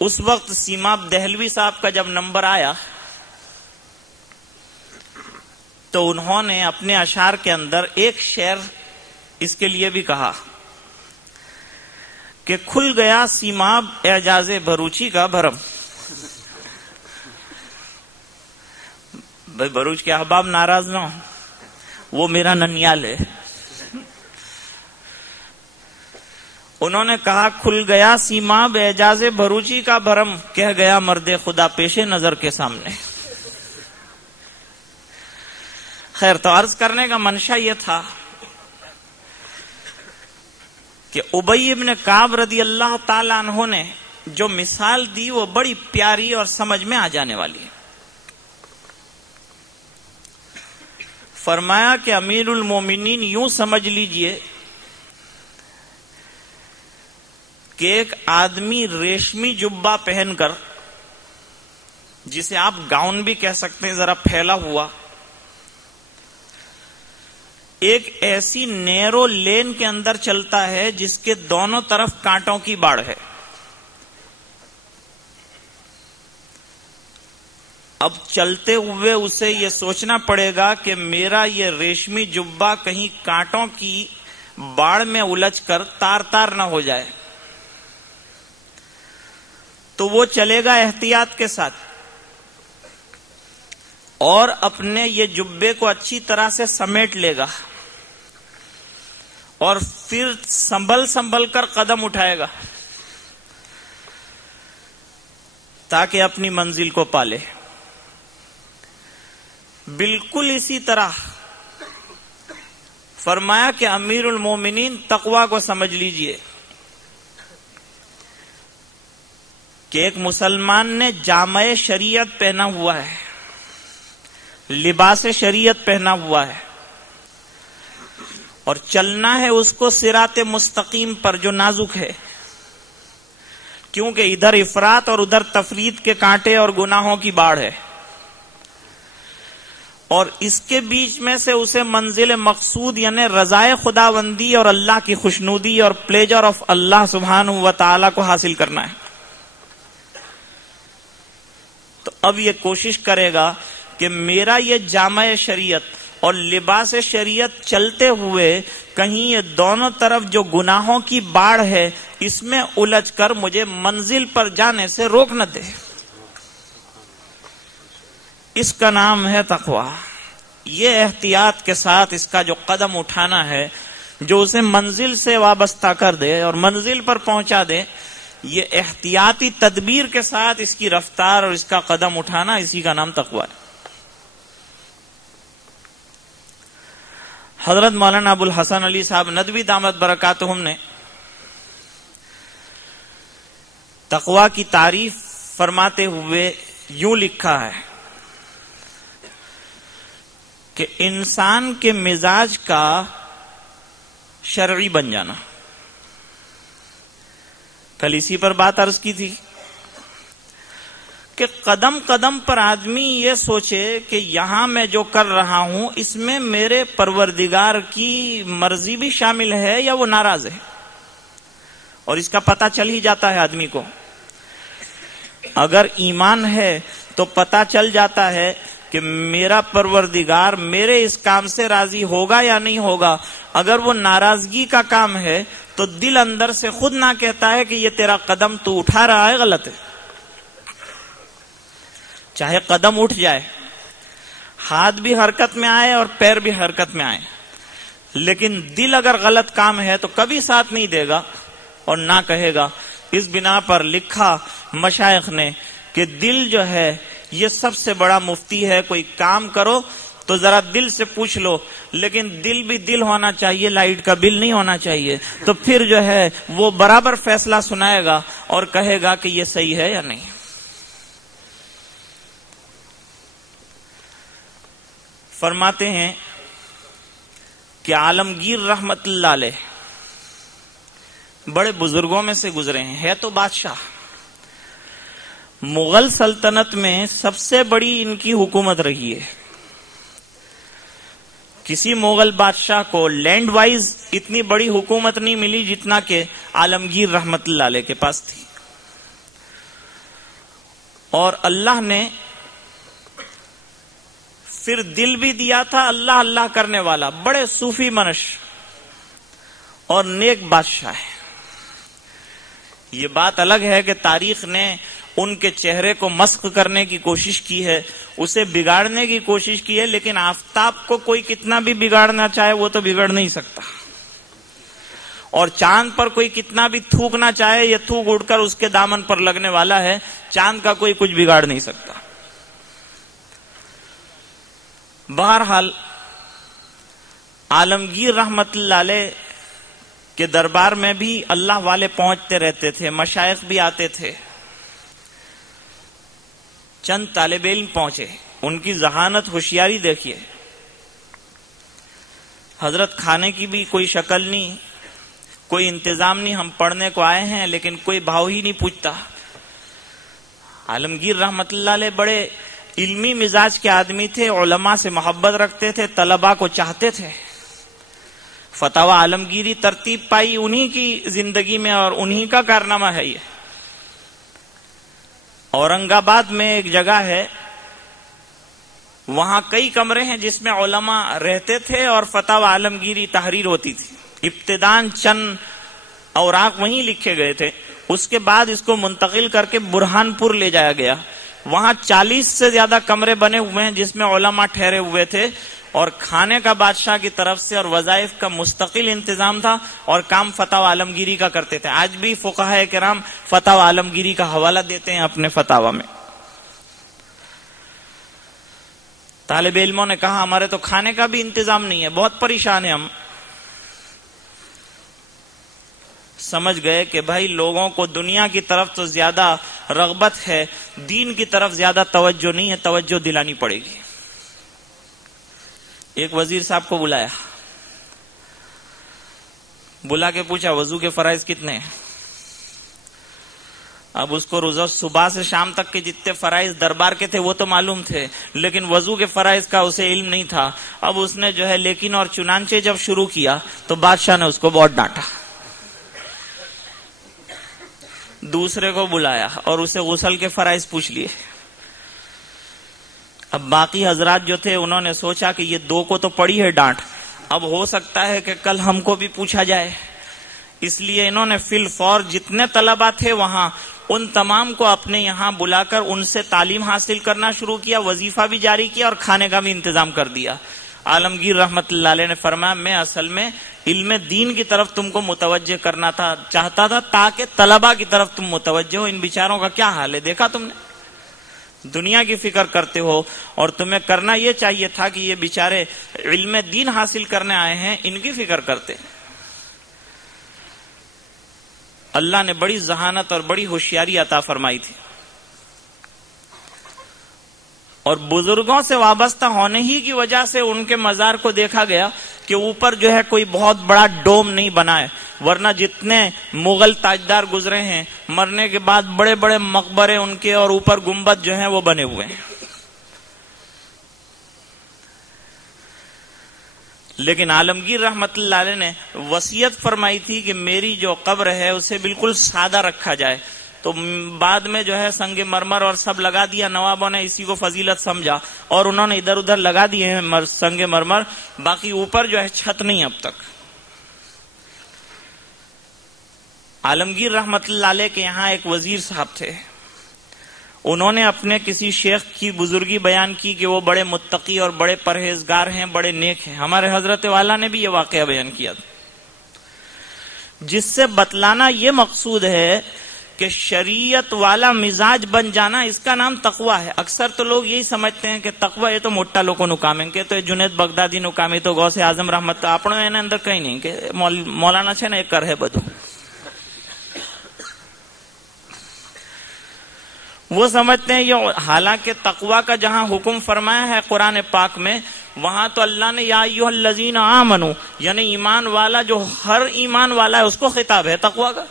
اس وقت سیماب دہلوی صاحب کا جب نمبر آیا تو انہوں نے اپنے اشعار کے اندر ایک شعر اس کے لیے بھی کہا کہ کھل گیا سیماب اعجاز بھروچی کا بھرم. بھائی بھروچ کے احباب ناراض نہ ہو، وہ میرا ننیال ہے. انہوں نے کہا کھل گیا سیماب اعجاز بھروچی کا بھرم، کہہ گیا مرد خدا پیش نظر کے سامنے. خیر، تو عرض کرنے کا منشا یہ تھا کہ ابی ابن کعب رضی اللہ تعالی عنہ نے جو مثال دی وہ بڑی پیاری اور سمجھ میں آ جانے والی ہے. فرمایا کہ امیر المومنین یوں سمجھ لیجئے کہ ایک آدمی ریشمی جبہ پہن کر، جسے آپ گاؤن بھی کہہ سکتے ہیں، ذرا پھیلا ہوا، ایک ایسی نیرو لین کے اندر چلتا ہے جس کے دونوں طرف کانٹوں کی باڑ ہے. اب چلتے ہوئے اسے یہ سوچنا پڑے گا کہ میرا یہ ریشمی جبہ کہیں کانٹوں کی باڑ میں الجھ کر تار تار نہ ہو جائے. تو وہ چلے گا احتیاط کے ساتھ اور اپنے یہ جبے کو اچھی طرح سے سمیٹ لے گا اور پھر سنبھل کر قدم اٹھائے گا تاکہ اپنی منزل کو پالے. بالکل اسی طرح فرمایا کہ امیر المومنین تقوی کو سمجھ لیجئے کہ ایک مسلمان نے جامع شریعت پہنا ہوا ہے، لباس شریعت پہنا ہوا ہے، اور چلنا ہے اس کو صراط مستقیم پر جو نازک ہے، کیونکہ ادھر افراط اور ادھر تفریط کے کانٹے اور گناہوں کی باڑ ہے، اور اس کے بیچ میں سے اسے منزل مقصود یعنی رضائے خداوندی اور اللہ کی خوشنودی اور پلیجر آف اللہ سبحانہ و تعالی کو حاصل کرنا ہے. تو اب یہ کوشش کرے گا کہ میرا یہ جامع شریعت اور لباس شریعت چلتے ہوئے کہیں یہ دونوں طرف جو گناہوں کی باڑ ہے اس میں الجھ کر مجھے منزل پر جانے سے روک نہ دے. اس کا نام ہے تقوی. یہ احتیاط کے ساتھ اس کا جو قدم اٹھانا ہے جو اسے منزل سے وابستہ کر دے اور منزل پر پہنچا دے، یہ احتیاطی تدبیر کے ساتھ اس کی رفتار اور اس کا قدم اٹھانا، اسی کا نام تقوی ہے. حضرت مولانا ابو الحسن علی صاحب ندوی دامت برکاتہم نے تقوی کی تعریف فرماتے ہوئے یوں لکھا ہے کہ انسان کے مزاج کا شرعی بن جانا. کل اسی پر بات عرض کی تھی کہ قدم قدم پر آدمی یہ سوچے کہ یہاں میں جو کر رہا ہوں اس میں میرے پروردگار کی مرضی بھی شامل ہے یا وہ ناراض ہے، اور اس کا پتہ چل ہی جاتا ہے آدمی کو. اگر ایمان ہے تو پتہ چل جاتا ہے کہ میرا پروردگار میرے اس کام سے راضی ہوگا یا نہیں ہوگا. اگر وہ ناراضگی کا کام ہے تو دل اندر سے خود نہ کہتا ہے کہ یہ تیرا قدم تو اٹھا رہا ہے غلط ہے. چاہے قدم اٹھ جائے، ہاتھ بھی حرکت میں آئے اور پیر بھی حرکت میں آئے، لیکن دل اگر غلط کام ہے تو کبھی ساتھ نہیں دے گا اور نہ کہے گا. اس بنا پر لکھا مشائخ نے کہ دل جو ہے یہ سب سے بڑا مفتی ہے. کوئی کام کرو تو ذرا دل سے پوچھ لو، لیکن دل بھی دل ہونا چاہیے، لائٹ کا بل نہیں ہونا چاہیے. تو پھر جو ہے وہ برابر فیصلہ سنائے گا اور کہے گا کہ یہ صحیح ہے یا نہیں. فرماتے ہیں کہ عالمگیر رحمت اللہ علیہ بڑے بزرگوں میں سے گزرے ہیں، ہے تو بادشاہ. مغل سلطنت میں سب سے بڑی ان کی حکومت رہی ہے. کسی مغل بادشاہ کو لینڈ وائز اتنی بڑی حکومت نہیں ملی جتنا کہ عالمگیر رحمت اللہ علیہ کے پاس تھی. اور اللہ نے پھر دل بھی دیا تھا اللہ اللہ کرنے والا، بڑے صوفی منش اور نیک بادشاہ ہے۔ یہ بات الگ ہے کہ تاریخ نے ان کے چہرے کو مسخ کرنے کی کوشش کی ہے، اسے بگاڑنے کی کوشش کی ہے، لیکن آفتاب کو کوئی کتنا بھی بگاڑنا چاہے وہ تو بگڑ نہیں سکتا، اور چاند پر کوئی کتنا بھی تھوکنا چاہے یہ تھوک اڑ کر اس کے دامن پر لگنے والا ہے، چاند کا کوئی کچھ بگاڑ نہیں سکتا۔ بہرحال عالمگیر رحمت اللہ علیہ کے دربار میں بھی اللہ والے پہنچتے رہتے تھے، مشائخ بھی آتے تھے۔ چند طالب علم پہنچے، ان کی ذہانت ہوشیاری دیکھیے، حضرت کھانے کی بھی کوئی شکل نہیں، کوئی انتظام نہیں، ہم پڑھنے کو آئے ہیں لیکن کوئی بھاؤ ہی نہیں پوچھتا۔ عالمگیر رحمت اللہ علیہ بڑے علمی مزاج کے آدمی تھے، علماء سے محبت رکھتے تھے، طلباء کو چاہتے تھے۔ فتاوی عالمگیری ترتیب پائی انہی کی زندگی میں اور انہی کا کارنامہ ہے یہ۔ اورنگ آباد میں ایک جگہ ہے، وہاں کئی کمرے ہیں جس میں علماء رہتے تھے اور فتاوی عالمگیری تحریر ہوتی تھی۔ ابتداً چند اوراق وہیں لکھے گئے تھے، اس کے بعد اس کو منتقل کر کے برہان پور لے جایا گیا۔ وہاں 40 سے زیادہ کمرے بنے ہوئے ہیں جس میں علماء ٹھہرے ہوئے تھے، اور کھانے کا بادشاہ کی طرف سے اور وظائف کا مستقل انتظام تھا، اور کام فتاوی عالمگیری کا کرتے تھے۔ آج بھی فقہاء کرام فتاوی عالمگیری کا حوالہ دیتے ہیں اپنے فتاوی میں۔ طالب علموں نے کہا ہمارے تو کھانے کا بھی انتظام نہیں ہے، بہت پریشان ہیں ہم۔ سمجھ گئے کہ بھائی لوگوں کو دنیا کی طرف تو زیادہ رغبت ہے، دین کی طرف زیادہ توجہ نہیں ہے، توجہ دلانی پڑے گی۔ ایک وزیر صاحب کو بلایا، بلا کے پوچھا وضو کے فرائض کتنے ہیں؟ اب اس کو روزہ صبح سے شام تک کے جتنے فرائض دربار کے تھے وہ تو معلوم تھے، لیکن وضو کے فرائض کا اسے علم نہیں تھا۔ اب اس نے جو ہے لیکن اور چنانچہ جب شروع کیا تو بادشاہ نے اس کو بہت ڈانٹا۔ دوسرے کو بلایا اور اسے غسل کے فرائض پوچھ لیے۔ اب باقی حضرات جو تھے انہوں نے سوچا کہ یہ دو کو تو پڑی ہے ڈانٹ، اب ہو سکتا ہے کہ کل ہم کو بھی پوچھا جائے، اس لیے انہوں نے فی الفور جتنے طلباء تھے وہاں ان تمام کو اپنے یہاں بلا کر ان سے تعلیم حاصل کرنا شروع کیا، وظیفہ بھی جاری کیا اور کھانے کا بھی انتظام کر دیا۔ عالمگیر رحمت اللہ علیہ نے فرمایا میں اصل میں علم دین کی طرف تم کو متوجہ کرنا چاہتا تھا تاکہ طلباء کی طرف تم متوجہ ہو۔ ان بیچاروں کا کیا حال ہے دیکھا تم نے، دنیا کی فکر کرتے ہو، اور تمہیں کرنا یہ چاہیے تھا کہ یہ بیچارے علم دین حاصل کرنے آئے ہیں، ان کی فکر کرتے۔ اللہ نے بڑی ذہانت اور بڑی ہوشیاری عطا فرمائی تھی، اور بزرگوں سے وابستہ ہونے ہی کی وجہ سے ان کے مزار کو دیکھا گیا کہ اوپر جو ہے کوئی بہت بڑا ڈوم نہیں بنا ہے، ورنہ جتنے مغل تاجدار گزرے ہیں مرنے کے بعد بڑے بڑے مقبرے ان کے اور اوپر گنبد جو ہیں وہ بنے ہوئے ہیں۔ لیکن عالمگیر رحمت اللہ علیہ نے وصیت فرمائی تھی کہ میری جو قبر ہے اسے بالکل سادہ رکھا جائے، تو بعد میں جو ہے سنگ مرمر اور سب لگا دیا، نوابوں نے اسی کو فضیلت سمجھا اور انہوں نے ادھر ادھر لگا دیے ہیں سنگ مرمر، باقی اوپر جو ہے چھت نہیں اب تک۔ عالمگیر رحمت اللہ علیہ کے یہاں ایک وزیر صاحب تھے، انہوں نے اپنے کسی شیخ کی بزرگی بیان کی کہ وہ بڑے متقی اور بڑے پرہیزگار ہیں، بڑے نیک ہیں۔ ہمارے حضرت والا نے بھی یہ واقعہ بیان کیا تھا، جس سے بتلانا یہ مقصود ہے کہ شریعت والا مزاج بن جانا اس کا نام تقوی ہے۔ اکثر تو لوگ یہی سمجھتے ہیں کہ تقوی یہ تو موٹا لوگوں نو کامیں کہ تو جنید بغدادی نو کامیں تو غوث اعظم رحمت اپنے اندر کہیں نہیں کہ مولانا છે ને એ કર હે બધું۔ وہ سمجھتے ہیں یہ، حالانکہ تقوی کا جہاں حکم فرمایا ہے قرآن پاک میں، وہاں تو اللہ نے یا ایھا الذین آمنوا، یعنی ایمان والا جو ہر ایمان والا ہے اس کو خطاب ہے تقوی کا۔